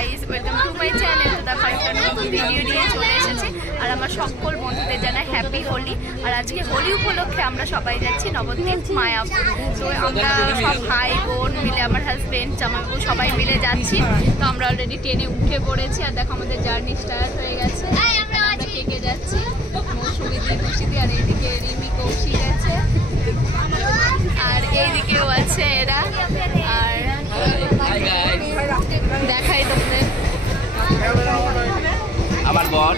Guys, welcome to my channel. তো দেখো একটা নতুন ভিডিও নিয়ে চলে এসেছি আর আমার সকল বন্ধুদের জানাই হ্যাপি হোলি। আর আজকে হোলি উপলক্ষে আমরা সবাই যাচ্ছি নবদ্বীপ মায়াপুর। তো আমরা সব ভাই বোন মিলে, আমার হাজবেন্ড জামাইবাবু সবাই মিলে যাচ্ছি। তো আমরা অলরেডি ট্রেনে উঠে পড়েছি আর দেখো আমাদের জার্নি স্টার্ট হয়ে গেছে। আমরা কেকে যাচ্ছি মৌসুমি খুশিদি, আর এইদিকে রিমি কৌশিক আছে আর এইদিকেও আছে এরা। আর দেখাই তোমাদের আমার বর,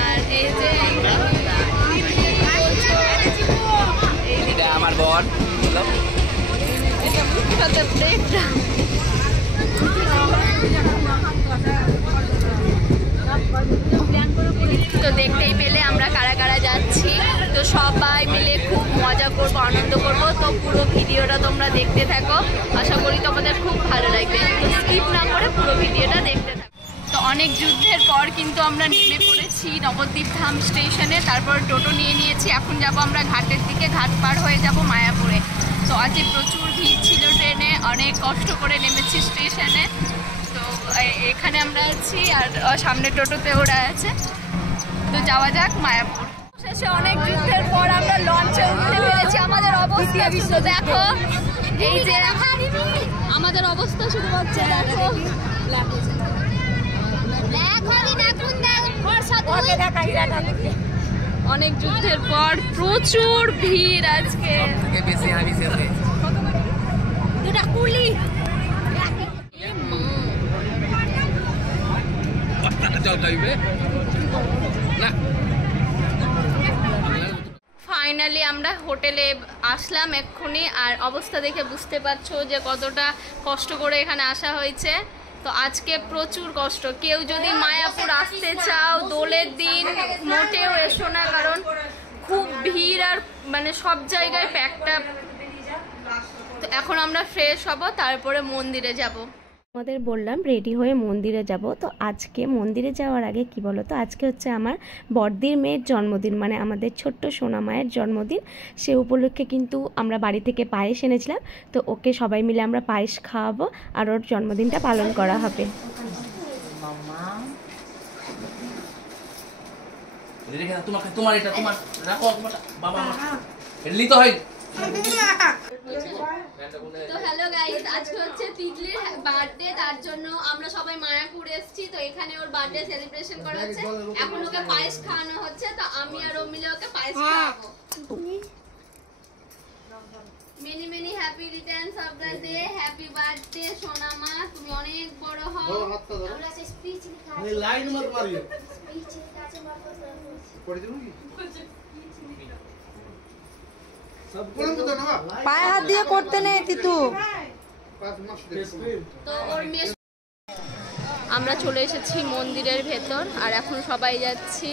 আর এই যে এইটা আমার বর। তো দেখতেই পেলে আমরা কারা কারা যাচ্ছি। তো সবাই মিলে খুব মজা করবো, আনন্দ করবো। তো পুরো ভিডিওটা তোমরা দেখতে থাকো, আশা করি তোমাদের খুব ভালো লাগবে। তো স্কিপ না করে পুরো ভিডিওটা দেখতে থাকো। তো অনেক যুদ্ধের পর কিন্তু আমরা নেমে পড়েছি নবদ্বীপ ধাম স্টেশনে। তারপর টোটো নিয়ে নিয়েছি, এখন যাব আমরা ঘাটের দিকে, ঘাট পার হয়ে যাব মায়াপুরে। তো আজকে প্রচুর ভিড় ছিল ট্রেনে, অনেক কষ্ট করে নেমেছি স্টেশনে। তো এখানে আমরা আছি আর সামনে টোটোতে ওরা আছে। তো যাওয়া যাক মায়াপুর। শেষে অনেক যুদ্ধের পর আমরা লঞ্চে উঠতে পেরেছি। আমাদের অবস্থা শুধু দেখো, এই যে আমাদের অবস্থা শুরু হচ্ছে দেখো। অনেক যুদ্ধের পর প্রচুর ভিড় আজকে। ফাইনালি আমরা হোটেলে আসলাম এক্ষুনি। আর অবস্থা দেখে বুঝতে পারছো যে কতটা কষ্ট করে এখানে আসা হয়েছে। তো আজকে প্রচুর কষ্ট। কেউ যদি মায়াপুর আসতে চাও দোলের দিন মোটেও এসো না, কারণ খুব ভিড় আর মানে সব জায়গায় প্যাকটা। তো এখন আমরা ফ্রেশ হব, তারপরে মন্দিরে যাব। আমাদের বললাম রেডি হয়ে মন্দিরে যাব। তো আজকে মন্দিরে যাওয়ার আগে কি বলো তো, আজকে হচ্ছে আমার বড়দির মেয়ের জন্মদিন, মানে আমাদের ছোট্ট সোনা মায়ের জন্মদিন। সে উপলক্ষে কিন্তু আমরা বাড়ি থেকে পায়েস এনেছিলাম। তো ওকে সবাই মিলে আমরা পায়েস খাওয়াবো আর ওর জন্মদিনটা পালন করা হবে। তো হ্যালো গাইস, আজকে হচ্ছে তিতলির বার্থডে, তার জন্য আমরা সবাই মায়াপুর এসেছি। তো এখানে ওর বার্থডে সেলিব্রেশন করা হচ্ছে, এখন ওকে পায়েস খাওয়ানো হচ্ছে। তো আমি আর ও মিলে ওকে পায়েস খাওয়াবো। Many many happy Returns of the day, happy birthday সোনা মা, তুমি অনেক বড় হও। আমরা স্পিচ লিখা আছে, লাইন মত মারিও, স্পিচ লিখা আছে পড়ে দেবো কি সব কোন তো না পায়ে হাত দিয়ে করতে নেই তিতু। তো ওর মেয়ে আমরা চলে এসেছি মন্দিরের ভেতর আর এখন সবাই যাচ্ছি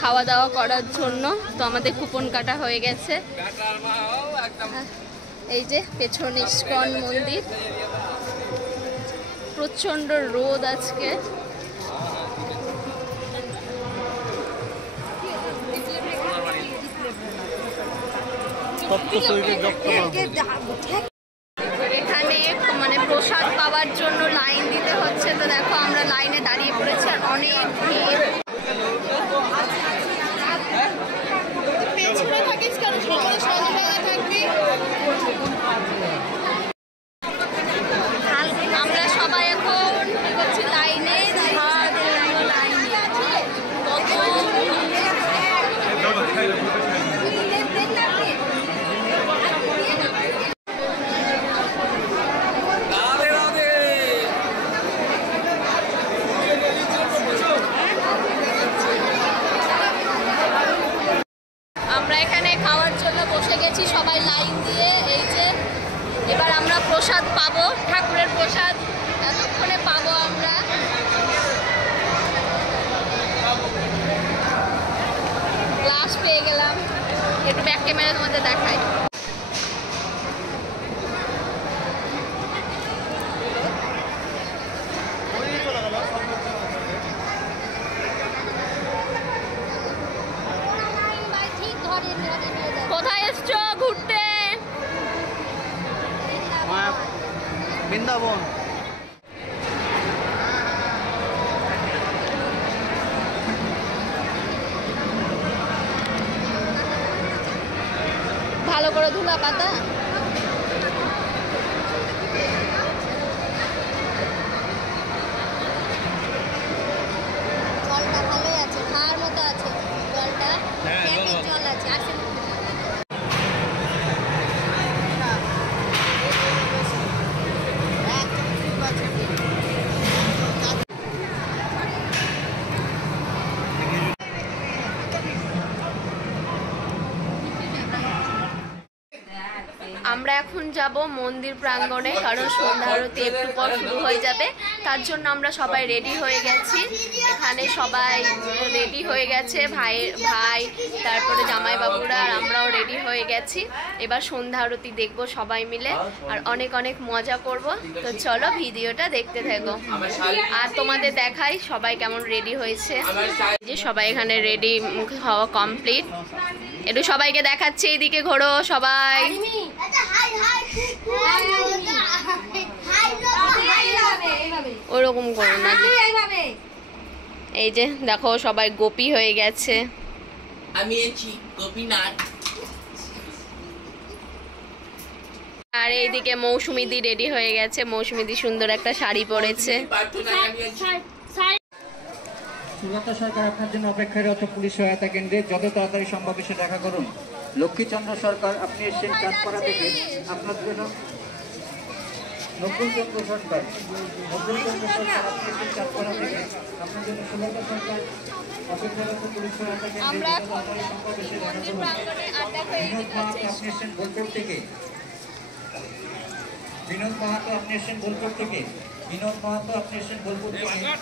খাওয়া দাওয়া করার জন্য। তো আমাদের কুপন কাটা হয়ে গেছে। এই যে পেছন ইস্কন মন্দির, প্রচন্ড রোদ আজকে। এখানে মানে প্রসাদ পাওয়ার জন্য লাইন দিতে হচ্ছে। তো দেখো আমরা লাইনে দাঁড়িয়ে পড়েছি আর অনেক ভিড়। পেছনে থাকিস কেন, সবাই সোজা জায়গায় থাকবি। আমরা সবাই এখন কি করছি, লাইনে এখানে খাওয়ার জন্য বসে গেছি সবাই লাইন দিয়ে। এই যে এবার আমরা প্রসাদ পাবো, ঠাকুরের প্রসাদ এতক্ষণে পাবো আমরা। গ্লাস পেয়ে গেলাম, একটু ব্যাক ক্যামেরা তোমাদের দেখাই। কোথায় এসছো ঘুরতে? বৃন্দাবন। করে ধুলা পাতা। জলটা ভালোই আছে, খাওয়ার মতো আছে জলটা, জল আছে। আসেন আমরা এখন যাব মন্দির প্রাঙ্গণে, কারণ সন্ধ্যা আরতি একটু পর শুরু হয়ে যাবে। তার জন্য আমরা সবাই রেডি হয়ে গেছি। এখানে সবাই রেডি হয়ে গেছে, ভাই তারপরে জামাইবাবুরা আর আমরাও রেডি হয়ে গেছি। এবার সন্ধ্যা আরতি দেখবো সবাই মিলে আর অনেক অনেক মজা করব। তো চলো ভিডিওটা দেখতে থাকো আর তোমাদের দেখাই সবাই কেমন রেডি হয়েছে। যে সবাই এখানে রেডি হওয়া কমপ্লিট। একটু সবাইকে দেখাচ্ছে, এইদিকে ঘোরো সবাই। ওরকম করো না, এই যে দেখো সবাই গোপী হয়ে গেছে। আমি গোপীনাথ। আর এইদিকে মৌসুমীদি রেডি হয়ে গেছে। মৌসুমীদি সুন্দর একটা শাড়ি পরেছে। সুব্রত সরকার আপনার জন্য অপেক্ষারত পুলিশ সহায়তা কেন্দ্রে, যত তাড়াতাড়ি সম্ভব এসে দেখা করুন। লক্ষ্মীচন্দ্র সরকার আপনি এসেছেন চাঁদপাড়া থেকে, আপনার জন্য নকুলচন্দ্র সরকার আপনি এসেছেন চাঁদপাড়া থেকে, আপনার জন্য সুব্রত সরকার অপেক্ষারত পুলিশ সহায়তা কেন্দ্রে, যত তাড়াতাড়ি সম্ভব এসে দেখা করুন। বিনোদ মাহাতো আপনি এসেছেন বোলপুর থেকে, বিনোদ মাহাতো আপনি এসেছেন বোলপুর থেকে, বিনোদ মাহাতো আপনি এসেছেন বোলপুর থেকে।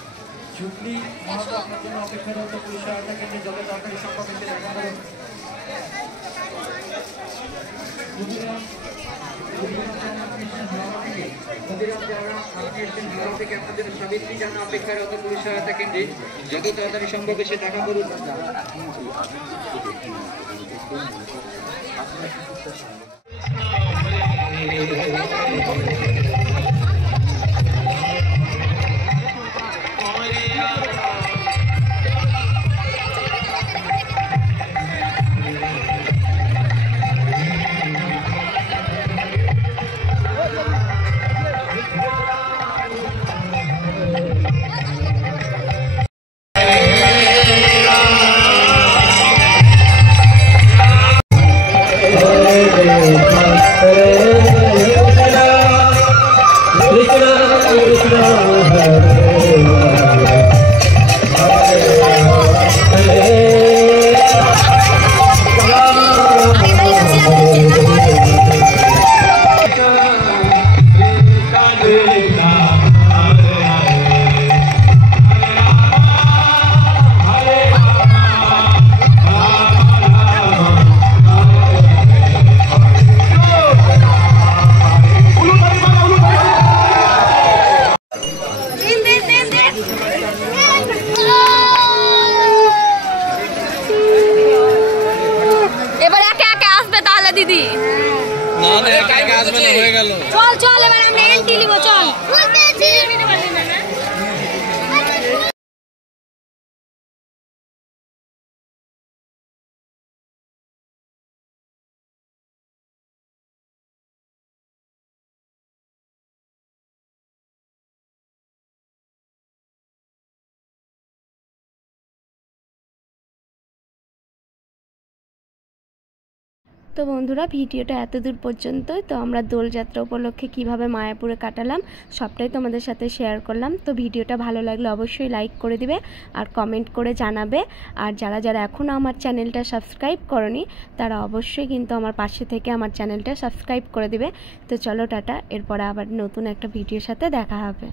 ঝুঁকলি মাহাতো আপনার জন্য অপেক্ষারত পুলিশ সহায়তা কেন্দ্রে, যত তাড়াতাড়ি সম্ভব এসে দেখা করুন। সাবিত্রী জানা অপেক্ষারত পুলিশ সহায়তা কেন্দ্রে, যত তাড়াতাড়ি সম্ভব এসে দেখা করুন। এবার একে একে আসবে তাহলে দিদি। না না একা একা আসবে না, হয়ে গেল। চল চল, এবার আমরা এন্ট্রি নিব, চল। তো বন্ধুরা ভিডিওটা এত দূর পর্যন্তই। তো আমরা দোলযাত্রা উপলক্ষে কিভাবে মায়াপুরে কাটালাম সবটাই তোমাদের সাথে শেয়ার করলাম। তো ভিডিওটা ভালো লাগলে অবশ্যই লাইক করে দিবে আর কমেন্ট করে জানাবে। আর যারা যারা এখনও আমার চ্যানেলটা সাবস্ক্রাইব করনি তারা অবশ্যই কিন্তু আমার পাশে থেকে আমার চ্যানেলটা সাবস্ক্রাইব করে দিবে। তো চলো টাটা, এরপরে আবার নতুন একটা ভিডিওর সাথে দেখা হবে।